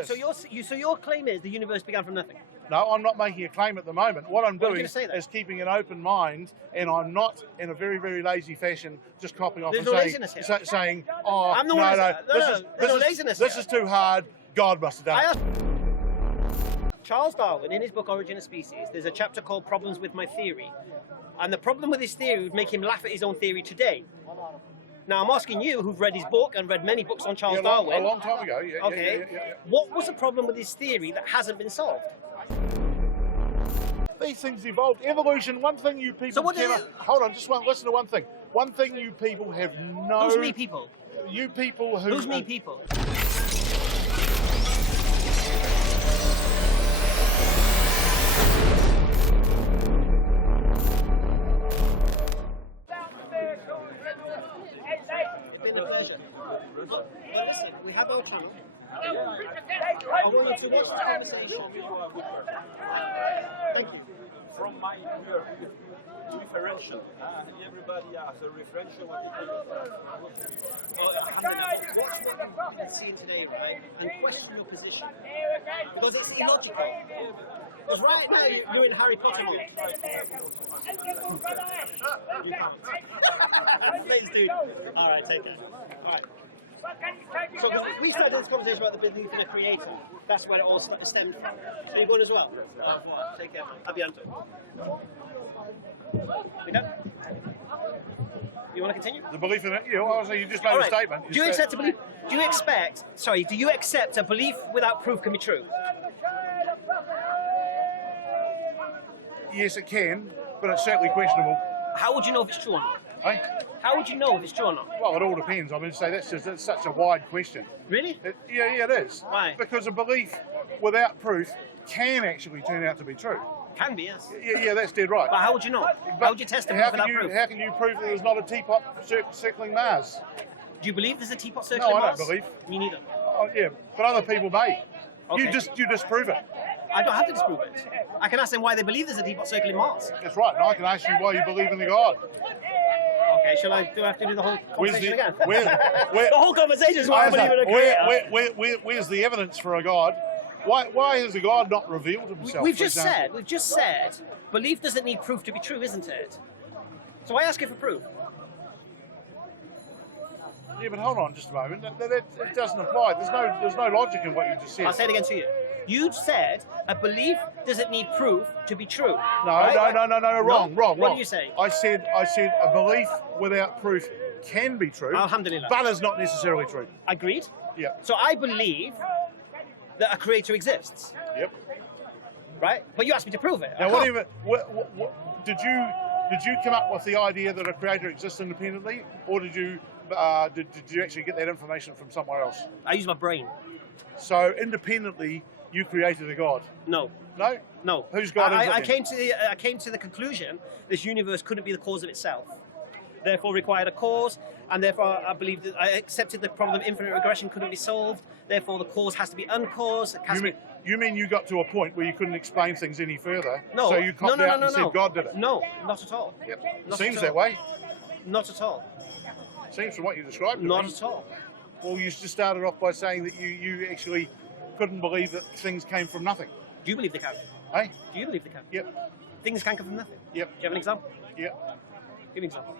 So your claim is the universe began from nothing? No, I'm not making a claim at the moment. What I'm doing say that? is keeping an open mind, and I'm not in a very, very lazy fashion just copying off There's and no saying, laziness here. saying, oh, I'm the no, one no, there's no laziness this here. is too hard. God must have done it. Charles Darwin, in his book Origin of Species, there's a chapter called Problems with My Theory. And the problem with his theory would make him laugh at his own theory today. Now, I'm asking you, who've read his book and read many books on Charles Darwin. A long time ago, yeah. Okay. Yeah. What was the problem with his theory that hasn't been solved? These things evolved. Evolution, one thing you people So what do cannot... Hold on, listen to one thing. One thing you people have no... Who's me people? You people who... Who's me people? It's been a pleasure. Look, listen, we have our channel. I want you to watch the conversation. Thank you. From my referential, everybody has a referential. Watch what you've seen today, right? And question your position. Because it's illogical. Because right now you're in Harry Potter mode. You can't. Please do. Alright, take care. Alright. So we started this conversation about the belief in a creator. That's where it all stemmed from. So you're going as well? Take care. Abianto. We done? You want to continue? The belief in it, obviously you just made a statement. Do you accept a belief? Do you accept a belief without proof can be true? Yes, it can, but it's certainly questionable. How would you know if it's true or not? Eh? How would you know if it's true or not? Well, it all depends. I mean, that's such a wide question. Really? Yeah, it is. Why? Because a belief without proof can actually turn out to be true. Can be, yes. Yeah, that's dead right. But how would you know? How would you test it without proof? How can you prove that there's not a teapot circling Mars? Do you believe there's a teapot circling Mars? No, I don't believe. Me neither. Oh, yeah, but other people may. Okay. You disprove it. I don't have to disprove it. I can ask them why they believe there's a teapot circling Mars. That's right, and I can ask you why you believe in the God. Okay, do I have to do the whole conversation again? The whole conversation is why I believe in a creator. Where's the evidence for a God? Why has the God not revealed himself? We've just said, belief doesn't need proof to be true, isn't it? So I ask you for proof. Yeah, but hold on just a moment. That doesn't apply. There's no logic in what you just said. I'll say it again to you. You said a belief doesn't need proof to be true. No, right? no, wrong. What did you say? I said a belief without proof can be true, Alhamdulillah. but is not necessarily true. Agreed? Yeah. So I believe that a creator exists. Yep. Right? But you asked me to prove it. Now, did you come up with the idea that a creator exists independently, or did you actually get that information from somewhere else? I use my brain. So independently, you created a God. No. No? No. Whose God is it? I came to the conclusion this universe couldn't be the cause of itself. Therefore required a cause, and therefore I believe that I accepted the problem of infinite regression couldn't be solved. Therefore the cause has to be uncaused. You mean you got to a point where you couldn't explain things any further? No. So you copped out and said God did it? No, not at all. Yep. Not Seems at that all. way. Not at all. Seems from what you described to Not me. at all. Well, you just started off by saying that you actually couldn't believe that things came from nothing. Do you believe they can? Hey? Do you believe they can? Yep. Things can come from nothing? Yep. Do you have an example? Yep. Give me an example.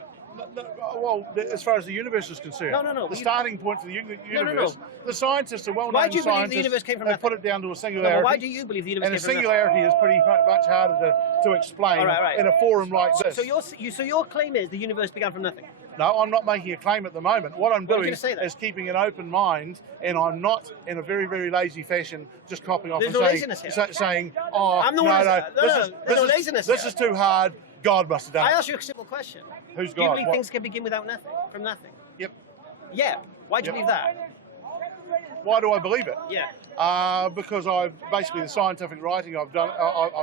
Well, as far as the universe is concerned, No. the starting point for the universe, No. the scientists are well-known Why do you believe scientists. the universe came from they nothing? put it down to a singularity. No, why do you believe the universe and came from a singularity is pretty much harder to explain All right. in a forum like this. So your claim is the universe began from nothing? No, I'm not making a claim at the moment. What I'm doing say that? is keeping an open mind, and I'm not in a very, very lazy fashion just copying off There's and no saying, laziness here. saying, oh, I'm the one this is too hard. God must have done I it. asked you a simple question. Who's Do you God? believe What? things can begin without nothing, from nothing? Yep. Yeah. Why do you Yep. believe that? Why do I believe it? Yeah. Because I've basically the scientific writing I've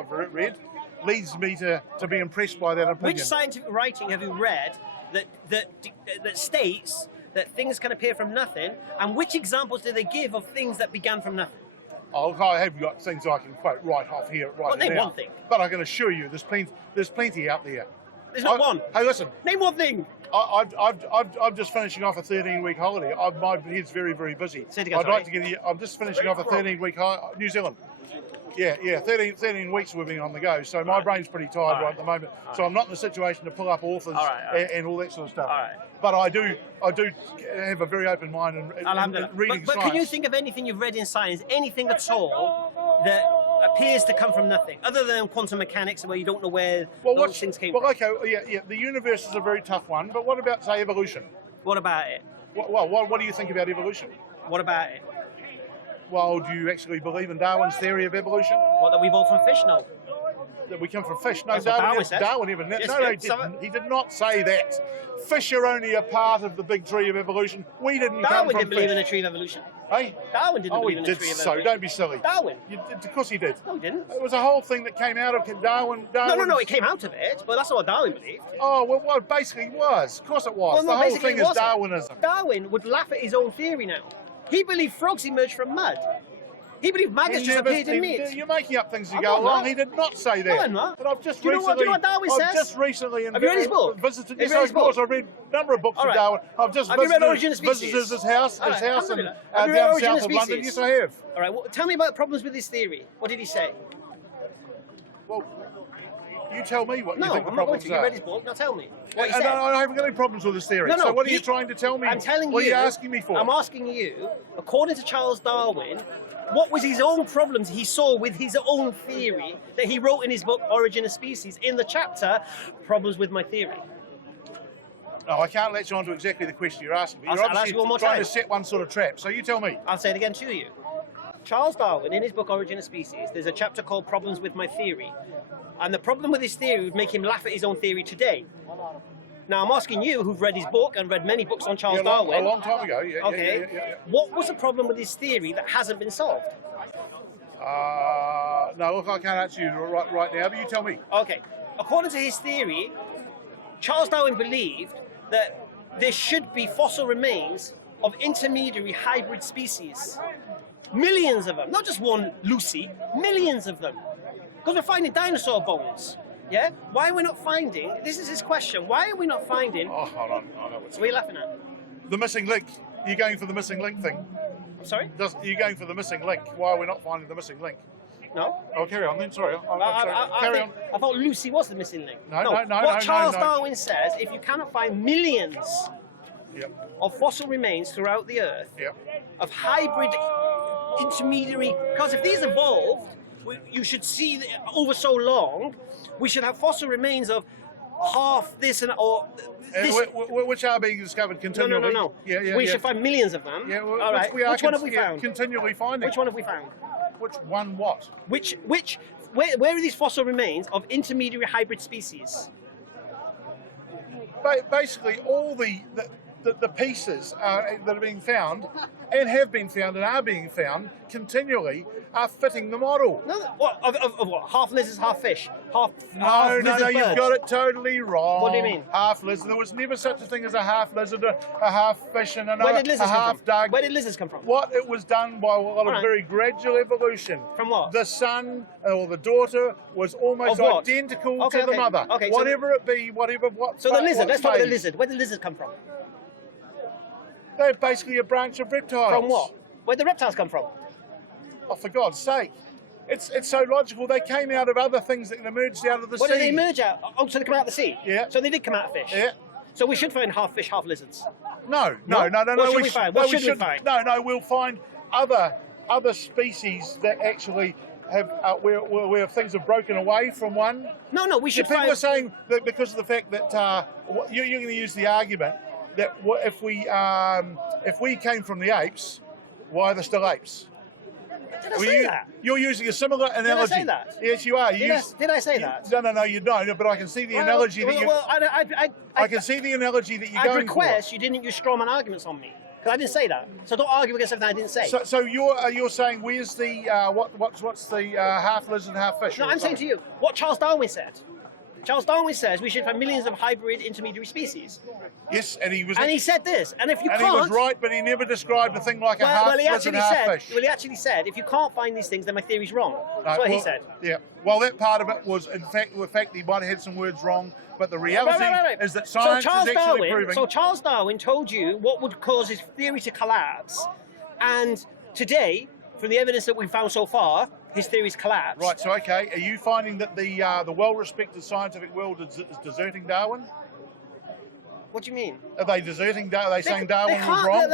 read leads me to be impressed by that opinion. Which scientific writing have you read that states that things can appear from nothing, and which examples do they give of things that began from nothing? Oh, I have got things I can quote right off here, right Well, name now. one thing. But I can assure you, there's plenty out there. There's not one. Hey, listen. Name one thing. I'm just finishing off a 13-week holiday. My head's very, very busy. Say it again, I'd like sorry. to get. I'm just finishing off a 13-week New Zealand. Yeah, 13 weeks we've been on the go. So my brain's pretty tired right at the moment. So I'm not in the situation to pull up authors and all that sort of stuff. But I do have a very open mind and reading but science. can you think of anything you've read in science, anything at all, that appears to come from nothing, other than quantum mechanics, where you don't know where those things came from? Okay, yeah. The universe is a very tough one. But what about, say, evolution? What about it? What do you think about evolution? What about it? Well, do you actually believe in Darwin's theory of evolution? What, that we evolved from fish? No. That we come from fish? No, That's what Darwin said. Darwin even. Yes, No, yes, he didn't. He did not say that. Fish are only a part of the big tree of evolution. We didn't come Darwin from didn't believe fish. in a tree of evolution. Hey? Darwin didn't Oh, believe he in a did tree of so. evolution. Don't be silly. Darwin. Of course he did. No, he didn't. It was a whole thing that came out of Darwin. No, it came out of it, but that's not what Darwin believed. Oh, well, it basically was. Of course it was. Well, no, the whole basically thing it is wasn't. Darwinism. Darwin would laugh at his own theory now. He believed frogs emerged from mud. He believed maggots just appeared in meat. You're making up things as you I'm go not. along. He did not say that. No, I'm not. But I've just Do you know what- recently. do you know what Darwin I've says? just recently Have you read his book? visited. Have you Yes, read his of course. book? I've read a number of books All of right. Darwin. I've just Have you read Origin of visited Species? his house, All right, in alhamdulillah. Have you read down Origin of south of London. Species? Yes, I have. All right, well, tell me about problems with his theory. What did he say? Well, you tell me what you No, think the I'm not going problems to. You are. read his book. Now tell me what he And said. I haven't got any problems with this theory. No, So what are he- you trying to tell me? I'm telling what you. are you asking me for? I'm asking you, according to Charles Darwin, what was his own problems he saw with his own theory that he wrote in his book Origin of Species in the chapter Problems with My Theory? No, I can't let you on to exactly the question you're asking me. I'll You're ask obviously you one more trying time. to set one sort of trap. So you tell me. I'll say it again to you. Charles Darwin, in his book Origin of Species, there's a chapter called Problems with My Theory. And the problem with his theory would make him laugh at his own theory today. Now, I'm asking you, who've read his book and read many books on Charles Darwin. A long time ago, yeah. Okay. Yeah. What was the problem with his theory that hasn't been solved? No, look, I can't answer you right now, but you tell me. Okay. According to his theory, Charles Darwin believed that there should be fossil remains of intermediary hybrid species. Millions of them, not just one Lucy, millions of them. Because we're finding dinosaur bones. Yeah? Why are we not finding, this is his question, why are we not finding, Oh, hold on. I know what's what are you laughing at? the missing link. You're going for the missing link thing. I'm sorry? You're going for the missing link. Why are we not finding the missing link? No? Oh, carry on then. Sorry. I'm sorry. Carry on. I thought Lucy was the missing link. No. What Charles no. Darwin says, if you cannot find millions Yep. of fossil remains throughout the earth, Yep. of hybrid intermediary, because if these evolved, you should see that over so long, we should have fossil remains of half this and or this. Which are being discovered continually. No. Yeah. We should find millions of them. Yeah, All right. Which one have we found? Continually finding. Which one have we found? Which one? What? Where are these fossil remains of intermediary hybrid species? Basically, all the pieces that are being found and have been found and are being found continually are fitting the model. No, what, of what? Half lizards, half fish, half No, lizard you've birds? got it totally wrong. What do you mean? Half lizard. There was never such a thing as a half lizard, a half fish, and Where another did lizards a come half from? dog. Where did lizards come from? What it was done by a lot of Alright. very gradual evolution. From what? The son or the daughter was almost Of what? identical Okay, to the okay. mother. Okay, so- whatever it be, whatever what. So the lizard. Let's talk about the phase. lizard. Where did lizard come from? They're basically a branch of reptiles. From what? Where did the reptiles come from? Oh, for God's sake. It's so logical. They came out of other things that emerged out of the Where sea. did they emerge out? Oh, so they come out of the sea? Yeah. So they did come out of fish? Yeah. So we should find half fish, half lizards. No. What should we find? What should we shouldn't. find? No, we'll find other species that actually have where things have broken away from one. No, we should People find... are saying that because of the fact that you're going to use the argument that if we came from the apes, why are there still apes? Did I say that? You're using a similar analogy. say that? Yes, you are. Did I say that? No, you don't. But I can see the analogy that you. Well, I can see the analogy that you're I'd going request you didn't use strawman arguments on me. Because I didn't say that. So don't argue against something I didn't say. for. So you're saying where's the what's the half lizard, half fish? No, or I'm saying to something? you, what Charles Darwin said. Charles Darwin says we should have millions of hybrid intermediary species. Yes, and he was. And he said this. And if you and can't, he was right, but he never described a thing like a well, he half-lizard, actually said. half-fish. Well, he actually said, if you can't find these things, then my theory's wrong. That's what he said. Yeah. Well, that part of it was, in fact, he might have had some words wrong, but the reality is that science is actually proving. So Charles Darwin told you what would cause his theory to collapse, and today, from the evidence that we've found so far, his theory's collapsed. Right. So, okay, are you finding that the well-respected scientific world is deserting Darwin? What do you mean? Are they deserting Darwin? Are they saying Darwin they was wrong?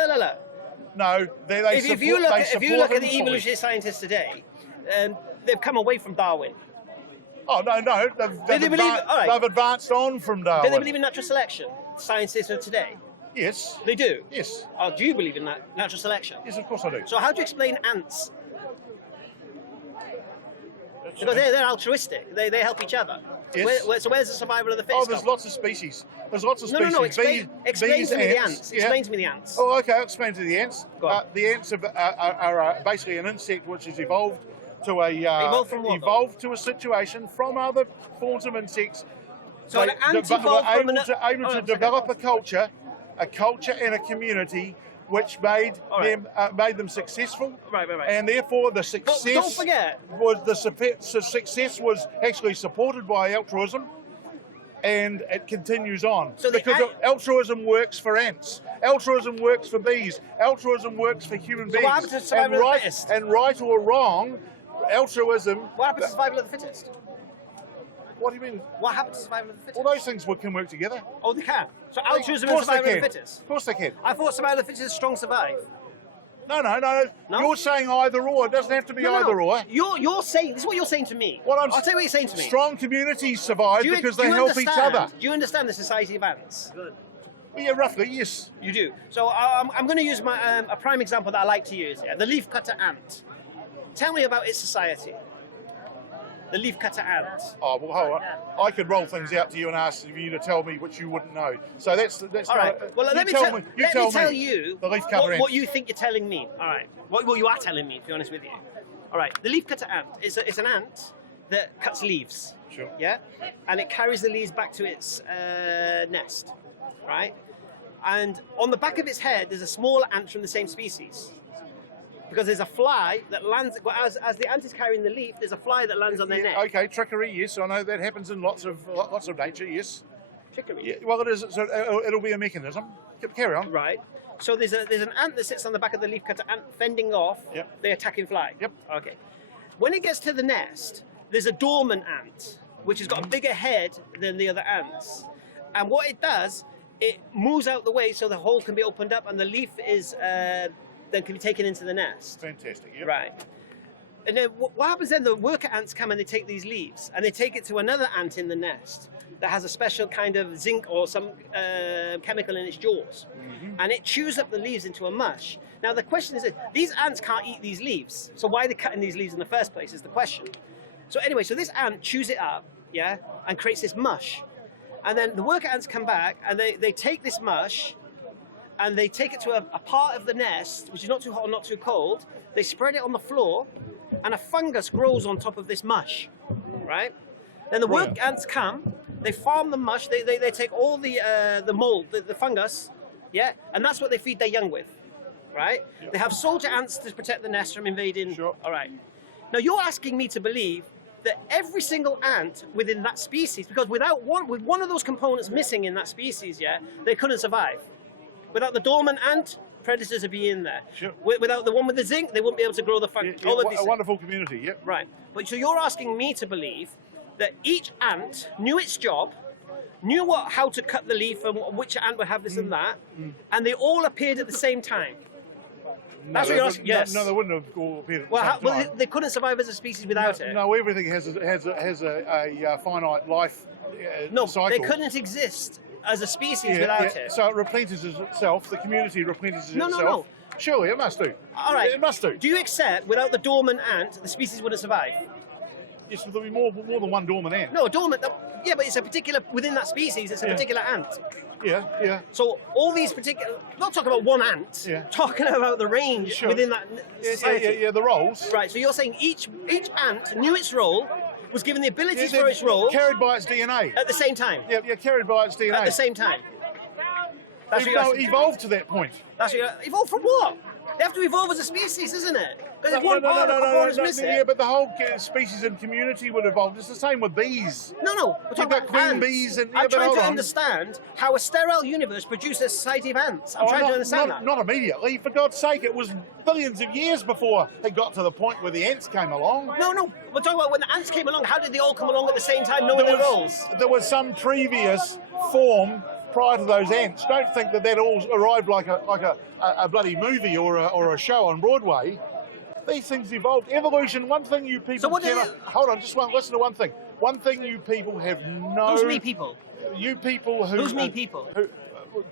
No. No, If you look at the fully. evolutionary scientists today, they've come away from Darwin. Oh, no, they've advanced on from Darwin. Do they believe in natural selection, scientists of today? Yes. They do? Yes. Oh, do you believe in natural selection? Yes, of course I do. So how do you explain ants? Because they're altruistic. They help each other. Yes. So where's the survival of the fittest? Oh, there's lots of species. There's lots of species. No. Explain bees, to me the ants. ants. Explain to me the ants. Oh, okay. I'll explain to the ants. Go on. The ants are basically an insect which has evolved to a Evolved from what, evolved to a situation from other forms of insects. So an ant evolved from able to develop a culture and a community which made them successful. Right. And therefore the success. But don't forget, success was actually supported by altruism, and it continues on. So because altruism works for ants, altruism works for bees, altruism works for human beings. What happens to survival of the fittest? And right or wrong, altruism. What happens to survival of the fittest? What do you mean? What happens to survival of the fittest? All those things can work together. Oh, they can. So Of altruism and course they survival of the can. fittest. Of course they can. I thought survival of the fittest is strong survive. No. No? You're saying either or. It doesn't have to be either or. You're saying this is what you're saying to me. I'll tell you what you're saying to me. Strong communities survive because they help each other. Do you understand the society of ants? Yeah, roughly, yes. You do. So I'm going to use my a prime example that I like to use. Yeah, the leafcutter ant. Tell me about its society. The leafcutter ant. Oh, well, hold on. I could roll things out to you and ask you to tell me what you wouldn't know. So that's all right. Well, let me tell you the leafcutter what you think you're telling me. All right. What you are telling me, to be honest with you. All right. The leafcutter ant is an ant that cuts leaves. Sure. Yeah. And it carries the leaves back to its nest, right? And on the back of its head, there's a smaller ant from the same species. Because there's a fly that lands, as the ant is carrying the leaf, there's a fly that lands on their neck. Okay, trickery, yes, I know that happens in lots of nature, yes. Trickery? Yeah, well, it is. So it'll be a mechanism. Carry on. Right. So there's an ant that sits on the back of the leafcutter ant fending off the attacking fly. Yep. Okay. When it gets to the nest, there's a dormant ant, which has got a bigger head than the other ants. And what it does, it moves out the way so the hole can be opened up and the leaf is then can be taken into the nest. Fantastic. Yep. Right. And then what happens then? The worker ants come and they take these leaves and they take it to another ant in the nest that has a special kind of zinc or some chemical in its jaws, and it chews up the leaves into a mush. Now the question is, these ants can't eat these leaves, so why are they cutting these leaves in the first place? Is the question. So anyway, so this ant chews it up, and creates this mush, and then the worker ants come back and they take this mush. And they take it to a part of the nest, which is not too hot or not too cold. They spread it on the floor, and a fungus grows on top of this mush, right? Then the work ants come, they farm the mush, they take all the mold, the fungus, and that's what they feed their young with, right? Yep. They have soldier ants to protect the nest from invading. Sure. All right. Now you're asking me to believe that every single ant within that species, because with one of those components missing in that species, they couldn't survive. Without the dormant ant, predators would be in there. Sure. Without the one with the zinc, they wouldn't be able to grow the fungus. A wonderful community, yep. Right. But so you're asking me to believe that each ant knew its job, knew how to cut the leaf and which ant would have this and that, and they all appeared at the same time. That's what you're asking. Yes. No, they wouldn't have all appeared at the same time. Well, they couldn't survive as a species without it. No, everything has a finite life cycle. They couldn't exist as a species without it. So it replenishes itself, the community replenishes itself. No. Surely it must do. All right. It must do. Do you accept without the dormant ant, the species wouldn't survive? Yes, there'll be more than one dormant ant. No, dormant, but it's a particular, within that species, it's a particular ant. Yeah. So all these particular, not talking about one ant, talking about the range within that society. Yeah, the roles. Right, so you're saying each ant knew its role, was given the abilities for its role carried by its DNA. at the same time. Yeah, carried by its DNA. At the same time. That's what you're asking. Evolved to that point. That's what evolve from what? They have to evolve as a species, isn't it? Because if one part of the component is missing. Yeah, but the whole species and community would evolve. It's the same with bees. No. We're talking You've got about queen ants. bees and I'm trying hold to on. understand how a sterile universe produces a society of ants. I'm trying to understand that. Not immediately. For God's sake, it was billions of years before it got to the point where the ants came along. No. We're talking about when the ants came along. How did they all come along at the same time, knowing their roles? There was some previous form prior to those ants. Don't think that all arrived like a bloody movie or a show on Broadway. These things evolved. Evolution, one thing you people hold on, just listen to one thing. One thing you people have no... Who's me people? You people who... Who's me people?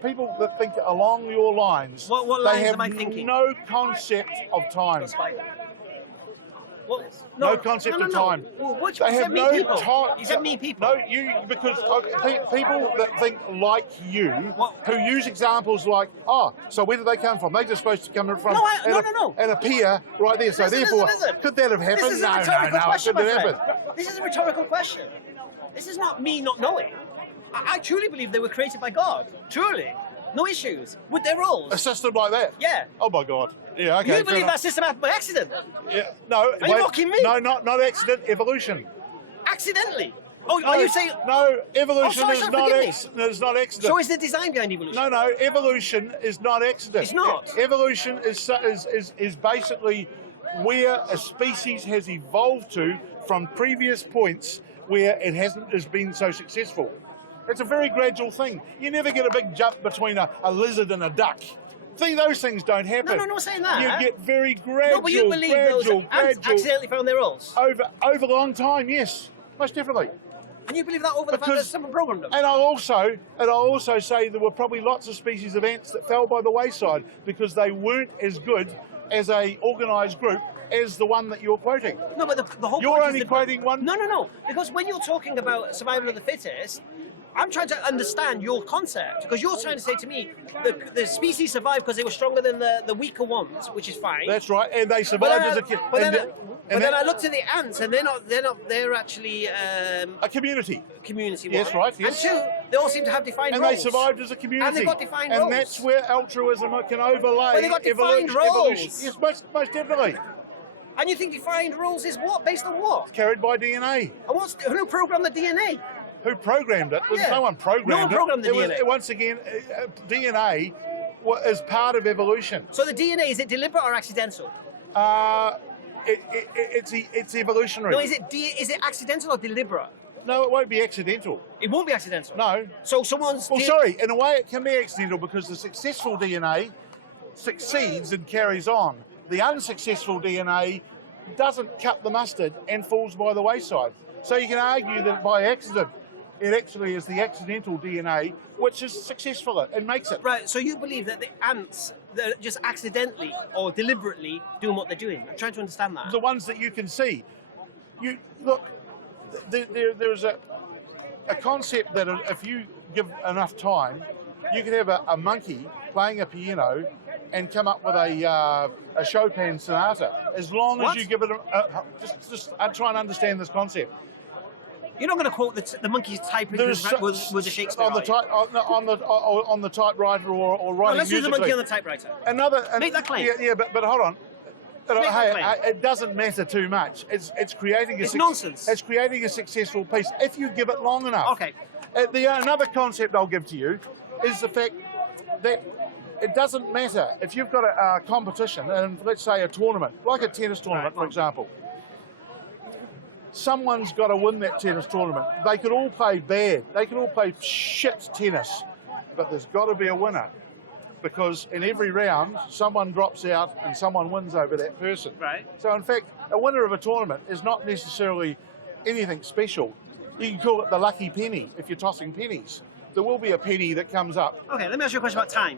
People that think along your lines. What lines am I thinking? No concept of time. Well, no concept of time. Well, which they have me no people? time. You said me people. No, because people that think like you, who use examples like, so where did they come from? They're just supposed to come from no. and appear right there. So therefore, could that have happened? This is a rhetorical question, could my that friend. happen? This is a rhetorical question. This is not me not knowing. I truly believe they were created by God. Truly. No issues with their roles. A system like that? Yeah. Oh my God. Yeah, okay. You believe that system happened by accident? Yeah. No. Are you mocking me? No, not accident. Evolution. Accidentally? Are you saying? No, evolution is not accident. So is the design behind evolution? No, evolution is not accident. It's not. Evolution is basically where a species has evolved to from previous points where it hasn't been so successful. It's a very gradual thing. You never get a big jump between a lizard and a duck. See, those things don't happen. No, I'm not saying that. You get very gradual, No, but you believe those ants accidentally found their roles? Over a long time, yes. Most definitely. And you believe that over the fact that someone programmed them? And I'll also say there were probably lots of species of ants that fell by the wayside because they weren't as good as a organised group as the one that you're quoting. No, but the whole You're point only quoting one. No. Because when you're talking about survival of the fittest, I'm trying to understand your concept, because you're trying to say to me the species survived because they were stronger than the weaker ones, which is fine. That's right, and they survived as a kid. But then I looked at the ants, and they're actually a community. Community. Yes, one. right. Yes. And two, they all seem to have defined roles. And they survived as a community. And they got defined roles. And that's where altruism can overlay. But they got defined roles. Evolution. Yes, most definitely. And you think defined rules is what? Based on what? Carried by DNA. And who programmed the DNA? Who programmed it? Yeah. No one programmed it. No one programmed the DNA. Once again, DNA is part of evolution. So the DNA, is it deliberate or accidental? It's evolutionary. No, is it accidental or deliberate? No, it won't be accidental. It won't be accidental? No. So someone's... Well, sorry, in a way it can be accidental because the successful DNA succeeds and carries on. The unsuccessful DNA doesn't cut the mustard and falls by the wayside. So you can argue that by accident, it actually is the accidental DNA which is successful and makes it. Right, so you believe that the ants, they're just accidentally or deliberately doing what they're doing. I'm trying to understand that. The ones that you can see. You look, there's a concept that if you give enough time, you can have a monkey playing a piano and come up with a Chopin sonata. As long as you give it just try and understand this concept. You're not going to quote the monkey's typing with the Shakespeare on the typewriter or writing let's use the musically. monkey on the typewriter. Make that claim. Yeah, but hold on. It doesn't matter too much. It's creating nonsense. It's creating a successful piece if you give it long enough. Okay. Another concept I'll give to you is the fact that it doesn't matter if you've got a competition and let's say a tournament, like a tennis tournament, for example. Someone's got to win that tennis tournament. They could all play bad. They could all play shit tennis, but there's got to be a winner. Because in every round, someone drops out and someone wins over that person. Right. So in fact, a winner of a tournament is not necessarily anything special. You can call it the lucky penny if you're tossing pennies. There will be a penny that comes up. Okay, let me ask you a question about time.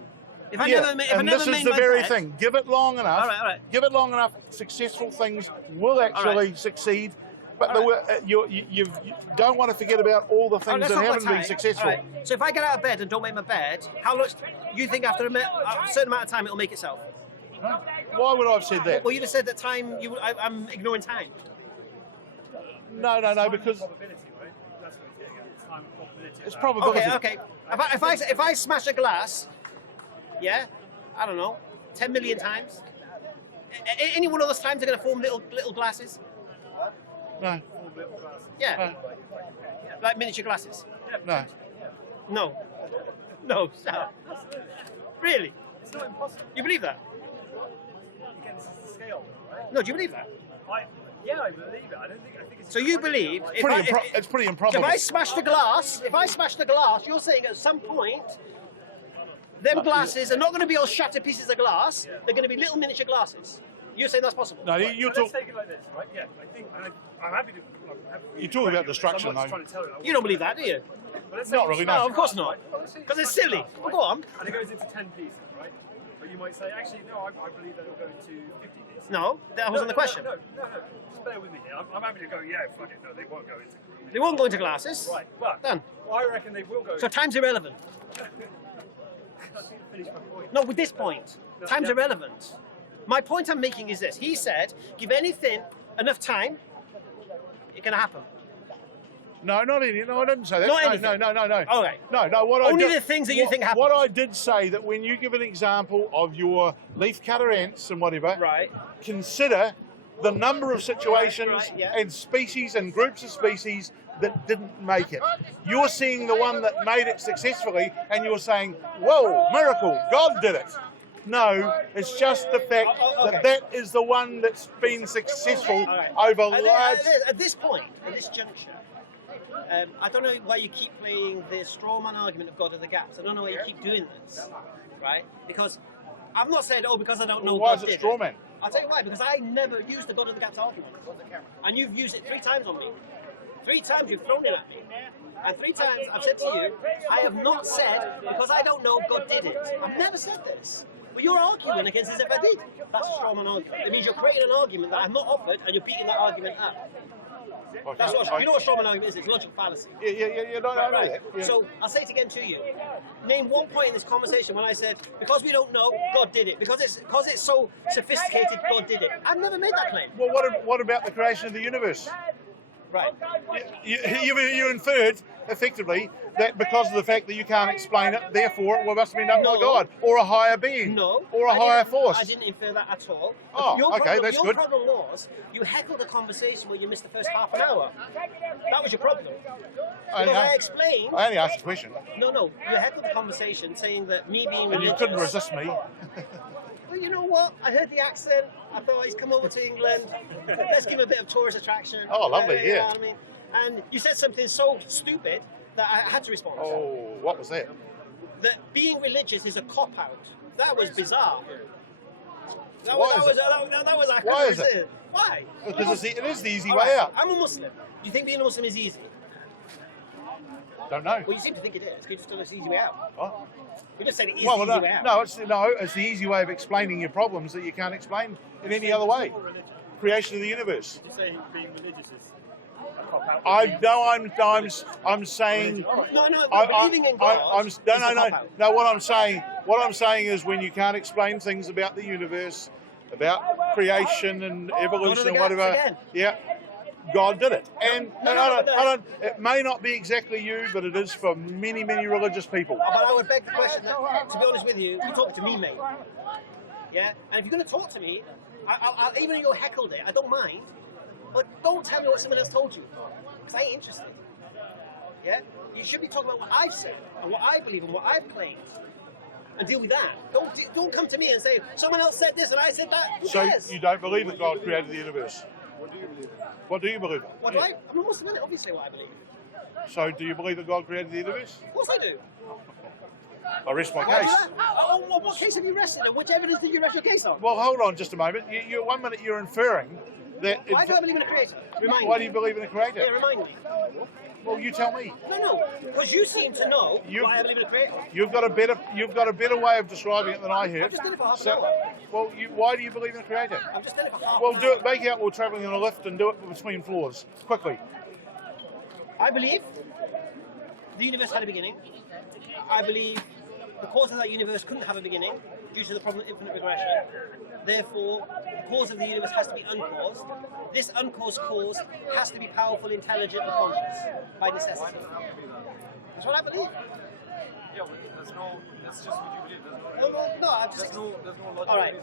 If I this is the very thing. Give it long enough. All right. Give it long enough. Successful things will actually succeed. But you don't want to forget about all the things that haven't been successful. Right. So if I get out of bed and don't make my bed, how much you think after a certain amount of time it'll make itself? Why would I have said that? Well, you just said that time. I'm ignoring time. No, because Probability, right? That's what he's getting at. It's time and probability. it's probability. Okay. If I smash a glass, yeah, I don't know, 10 million times. Any one of those times are going to form little glasses. No, Yeah, like miniature glasses. no. No, Sal. Really? It's not impossible. You believe that? Again, this is the scale, right? No, do you believe that? Yeah, I believe it. I think it's. So you believe It's pretty improbable. if I smash the glass, you're saying at some point, them glasses are not going to be all shattered pieces of glass. They're going to be little miniature glasses. You're saying that's possible? No, Right, you so talk. let's take it like this, right? Yeah, I think I'm happy to. You talk about destruction, I'm not just though. trying to tell you. You don't believe that, do you? But let's say Not you really, smash no. No, of course not. Well, let's say you Because it's smash silly. glass, Well, go on. And it goes into 10 pieces, right? But you might say, actually, no, I believe that it'll go into 50 pieces. No, that wasn't the question. No. Just bear with me here. I'm happy to go, yeah, fuck it. No, they won't go into. They won't go into glasses. Right, but Done. well, I reckon they will go. So time's irrelevant. I didn't finish my point. No, with this point, time's irrelevant. My point I'm making is this. He said, give anything enough time, it can happen. No, not anything. No, I didn't say that. Not no, anything. no. Okay. No. What Only I did, the things that you think happen. What I did say that when you give an example of your leaf cutter ants and whatever, Right. consider the number of situations Right, yeah. and species and groups of species that didn't make it. You're seeing the one that made it successfully, and you're saying, "Whoa, miracle! God did it." No, it's just the fact okay. that is the one that's been successful All right. over At large. at this point, at this juncture, I don't know why you keep playing the straw man argument of God of the gaps. I don't know why you keep doing this, right? Because I've not said, because I don't know. Why God is it did straw man? I'll tell you why. Because I never used the God of the gaps argument, and you've used it 3 times on me. 3 times you've thrown it at me. And 3 times I've said to you, I have not said, because I don't know, God did it. I've never said this. But you're arguing against as if I did. That's a straw man argument. It means you're creating an argument that I've not offered, and you're beating that argument up. That's what, you know what straw man argument is? It's logical fallacy. Yeah, no, I know that. Yeah. So I'll say it again to you. Name one point in this conversation when I said, because we don't know, God did it. Because it's so sophisticated, God did it. I've never made that claim. Well, what about the creation of the universe? Right. You inferred, effectively, that because of the fact that you can't explain it, therefore it must have been done by No. God, or a higher being, No. or a I higher didn't- force. I didn't infer that at all. Oh, okay, that's your good. problem was you heckled the conversation where you missed the first half an hour. That was your problem. Because I explained. I only asked a question, No, you heckled the conversation saying that me being and religious. you couldn't resist me. Well, you know what? I heard the accent. I thought he's come over to England. Let's give him a bit of tourist attraction. Oh, lovely, You know yeah. what I mean? And you said something so stupid that I had to respond. Oh, what was that? That being religious is a cop-out. That was bizarre. That Why was, is that was Why is it? Why? Because it is the easy All way right, out. I'm a Muslim. Do you think being a Muslim is easy? Don't know. Well, you seem to think it is. You just tell us it's the easy way out. Oh. You just said it is Well, the easy way out. no, it's the easy way of explaining your problems that you can't explain in any other way. Creation of the universe. Did you say being religious is a cop-out? I'm saying. No, believing in God is a cop-out. No. What I'm saying is when you can't explain things about the universe, about creation and evolution and God of the whatever. gaps again. Yeah, God did it, and No, I don't. It may not be exactly you, but it is for many religious people. But I would beg the question that, to be honest with you, you talk to me, mate. Yeah? And if you're going to talk to me, I'll even though you heckled it, I don't mind. But don't tell me what someone else told you. Because I ain't interested. Yeah? You should be talking about what I've said, and what I believe, and what I've claimed. And deal with that. Don't come to me and say, someone else said this and I said that. Who So cares? you don't believe that God created the universe? What do you believe? What do I? I'm a Muslim, innit? Obviously what I believe. So do you believe that God created the universe? Of course I do. I rest my Why do case. that? Oh, what case have you rested on? Which evidence did you rest your case on? Well, hold on just a moment. You 1 minute you're inferring that. Why do I believe in a creator? Remind Why me. do you believe in a creator? Yeah, remind me. Well, you tell me. No, because you seem to know You- why I believe in a creator. You've got a better way of describing it than I have. I've just done it for half an hour. Well, why do you believe in a creator? I've just done it for half Well, an do hour. it. Make out we're travelling in a lift and do it between floors quickly. I believe the universe had a beginning. I believe the cause of that universe couldn't have a beginning due to the problem of infinite regression. Therefore, the cause of the universe has to be uncaused. This uncaused cause has to be powerful, intelligent, and conscious by necessity. That's what I believe. Yeah, but that's just what you believe. No, I'm just... There's no logic. All right.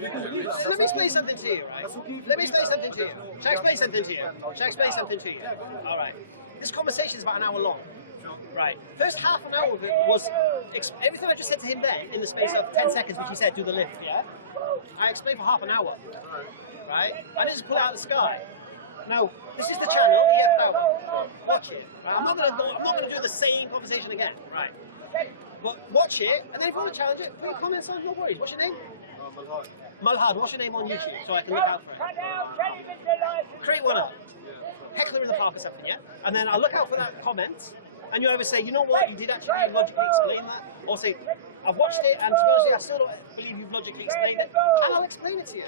You can believe that. Let me explain something to you, right? Let me explain something to you. Shall I explain something to you? Shall I explain something to you? All right. This conversation is about an hour long. Right. First half an hour of it was everything I just said to him then in the space of 10 seconds, which he said, do the lift, yeah? I explained for half an hour. Right? I didn't just pull it out of the sky. Now, this is the channel, watch it. Right? I'm not gonna do the same conversation again. Right. But watch it, and then if you want to challenge it, put your comments on, no worries. What's your name? Malhad. Malhad, what's your name on YouTube so I can look out for it? Create one up. Heckler in the Park or something, yeah? And then I'll look out for that comment, and you either say, you know what, you did actually logically explain that, or say, I've watched it, and to be honest, I still don't believe you've logically explained it, and I'll explain it to you.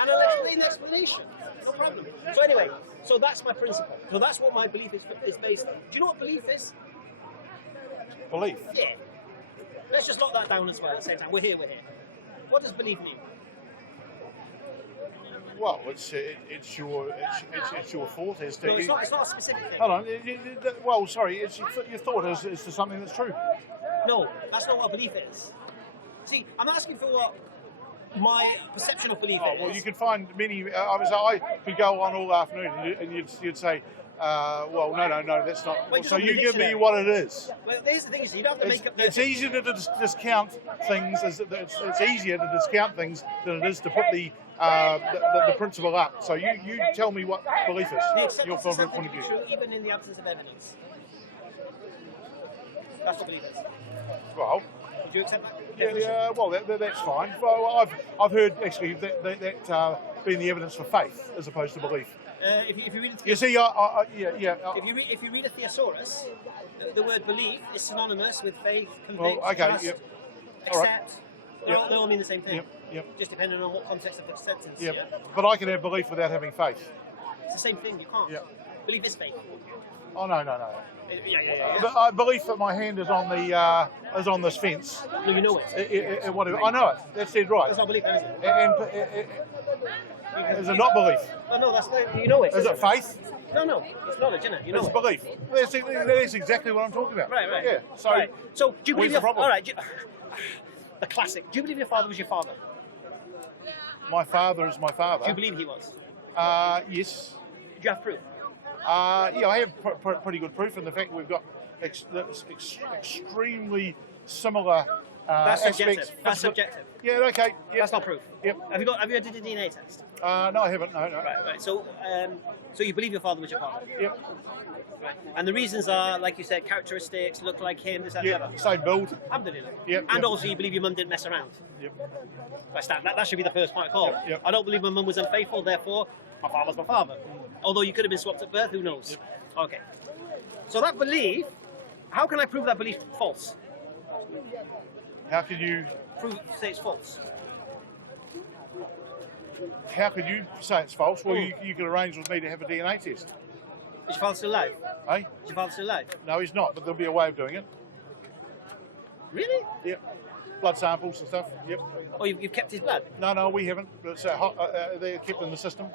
And I'll explain the explanation, no problem. So anyway, so that's my principle. So that's what my belief is based on. Do you know what belief is? Belief. Yeah. Let's just lock that down as well at the same time. We're here. What does belief mean? Well, it's your thought as to. No, it's not a specific thing. Hold on. Well, sorry. It's your thought as to something that's true. No, that's not what belief is. See, I'm asking for what my perception of belief is. Well, you could find many. I could go on all afternoon, and you'd say, well, no, that's not. Well, so just you open the give me dictionary. what it is. Well, there's the thing, you don't have to make up. It's easier to discount things. It's easier to discount things than it is to put the principle up. So you tell me what belief The is. Your acceptance of point something of to be view. true, even in the absence of evidence. That's what belief is. Well. Would you accept that? Yeah, definition? well, that's fine. Well, I've heard actually that being the evidence for faith as opposed to belief. If you read You see, if you read a thesaurus, the word belief is synonymous with faith, convict, Well, okay, trust, yep. All right. accept. They all mean the same thing. Yep. Just depending on what context of the sentence. Yep. Yeah? But I can have belief without having faith. It's the same thing. You can't. Yep. Belief is faith. Oh no. Yeah. But I believe that my hand is on the is on this fence. No, you know it. Whatever. I know it. That's dead right. That's not belief, is it? And is it not belief? No, that's not. You know it. Is it faith? No, it's knowledge, isn't it? You know It's it. belief. That's exactly what I'm talking about. Right. Yeah. So, right. So do you believe where's the problem? All right. The classic. Do you believe your father was your father? my father is my father. Do you believe he was? Yes. Do you have proof? Yeah, I have pretty good proof in the fact we've got extremely similar That's aspects. subjective. That's subjective. Yeah, okay. Yep. That's not proof. Yep. Have you did a DNA test? No, I haven't. No. Right. So you believe your father was your father? Yep. Right. And the reasons are, like you said, characteristics, look like him, this, that, the other. Same build. Alhamdulillah. Yep, And yep. also you believe your mum didn't mess around. Yep. That should be the first point of call. Yep. I don't believe my mum was unfaithful, therefore my father's my father. Although you could have been swapped at birth, who knows? Okay. So that belief, how can I prove that belief false? How could you Say it's false. say it's false? Well, you could arrange with me to have a DNA test. Is your father still alive? Eh? Is your father still alive? No, he's not, but there'll be a way of doing it. Really? Yep. Blood samples and stuff. Yep. Oh, you've kept his blood? No, we haven't. But it's, they're kept in the system.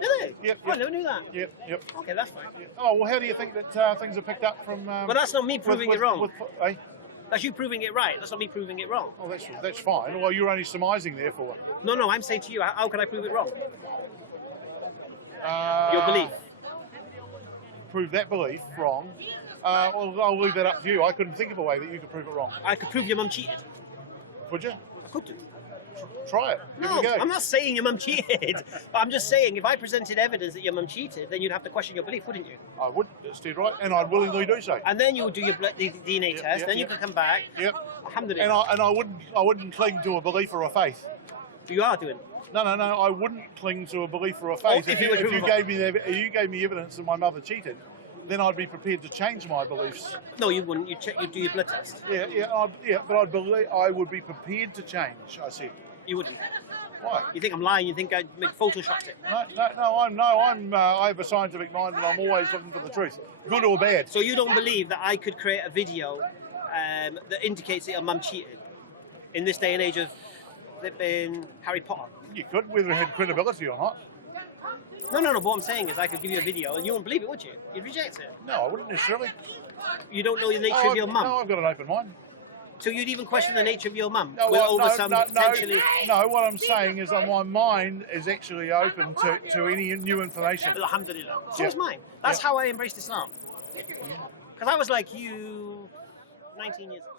Really? Yep, Oh, I yep. never knew that. Yep. Okay, that's fine. Yep. Oh, well, how do you think that things are picked up from... But that's not me proving it wrong. Eh? That's you proving it right. That's not me proving it wrong. Oh, that's fine. Well, you're only surmising, therefore. No, I'm saying to you, how can I prove it wrong? Uh, Your belief. Prove that belief wrong. Well, I'll leave that up to you. I couldn't think of a way that you could prove it wrong. I could prove your mum cheated. Could you? I could do. Try it. Give No, it a go. I'm not saying your mum cheated. But I'm just saying, if I presented evidence that your mum cheated, then you'd have to question your belief, wouldn't you? I would. That's dead right. And I'd willingly do so. And then you would do your the DNA test. Then you could come back. Yep. Alhamdulillah. And I wouldn't cling to a belief or a faith. You are doing. No. I wouldn't cling to a belief or a faith. Oh, if you gave me evidence that my mother cheated, then I'd be prepared to change my beliefs. No, you wouldn't. You'd do your blood test. But I would be prepared to change. I said. You wouldn't. Why? You think I'm lying? You think I photoshopped it? I have a scientific mind, and I'm always looking for the truth, good or bad. So you don't believe that I could create a video that indicates that your mum cheated in this day and age of flipping Harry Potter? You could, whether it had credibility or not. No. But what I'm saying is, I could give you a video and you wouldn't believe it, would you? You'd reject it. No, I wouldn't necessarily. You don't know the nature of your mum. No, I've got an open mind. So you'd even question the nature of your mum No, over some potentially. no, what I'm saying is that my mind is actually open to any new information. Alhamdulillah. So Yeah. is mine. That's Yeah. how I embraced Islam. Because I was like you 19 years ago.